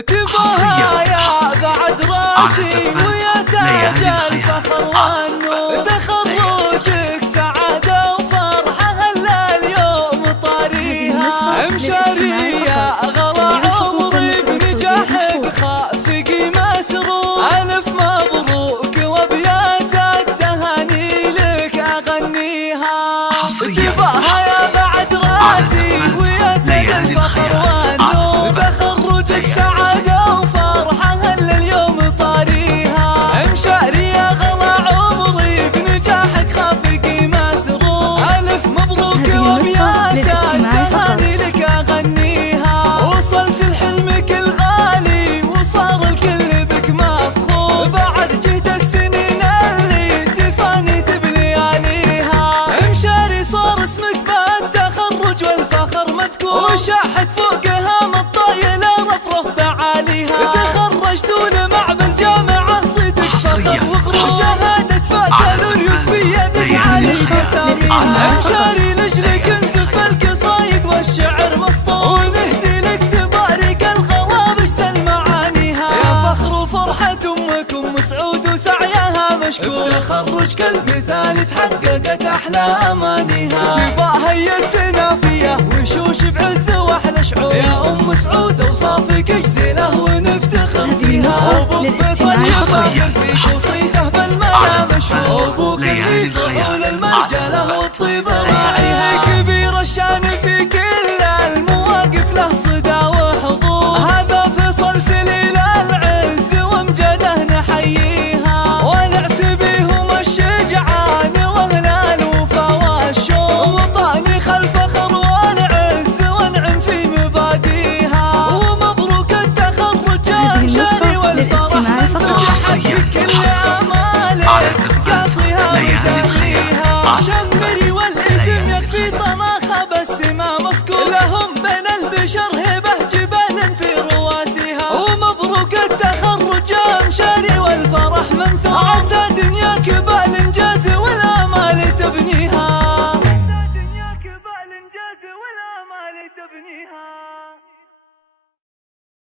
تباها يا بعد راسي ويا تاج الفخر والنور، تخرجك سعادة وفرحة هلا اليوم طاريها، مشاري يا غلا عمري بنجاحك خافقي مسرور، ألف مبروك وأبيات التهاني لك أغنيها. تباها يا بعد راسي ويا تاج الفخر والنور، تخرجك سعادة وفرحة هلا اليوم طاريها، مشاري يا غلا عمري بنجاحك خافقي مسرور، ألف مبروك وأبيات التهاني لك أغنيها. وصلت لحلمك الغالي وصار الكل بك مفخور، بعد جهد السنين اللي تفانيت بلياليها، مشاري صار اسمك بالتخرج والفخر مذكور، وشاحك فوقها مطايلة رفرف بعاليها، تخرجتون مع بالجامعة صيتك فخر وغرور، شهادة بكالوريوس في يدك عليك ساميها، مشاري لجلك انزف القصايد والشعر مسطور، ونهدي لك تبارك الغلا بجزل معانيها، يا فخر وفرحة امك ام سعود وسعيها مشكور، تخرج كالمثال تحققت احلى امانيها. تباها هي السنافية وشوش بعز واحلى شعور، يا ام سعود وصافك جزيله ونفتخر فيها، ابوك فيصل يفخر فيك وصيته بالملا مشهور، ابوك اللي فعول المرجله والطيب راعيها، كبير الشان في كل المواقف له صدى وحضور، هذا فيصل سليل العز وامجده نحييها، ونعتبيهم الشجعان واهل الوفا والشوق، وطاني خلف فخر والعز وانعم في مباديها، ومبروك التخرج يا مشاري والفرح منك كل امالك قاصيها وداريها، شمري والاسم يكفي طناخه بالسما مسكور، لهم بين البشر هبه جبال في رواسيها، ومبروك التخرج يا مشاري والفرح منك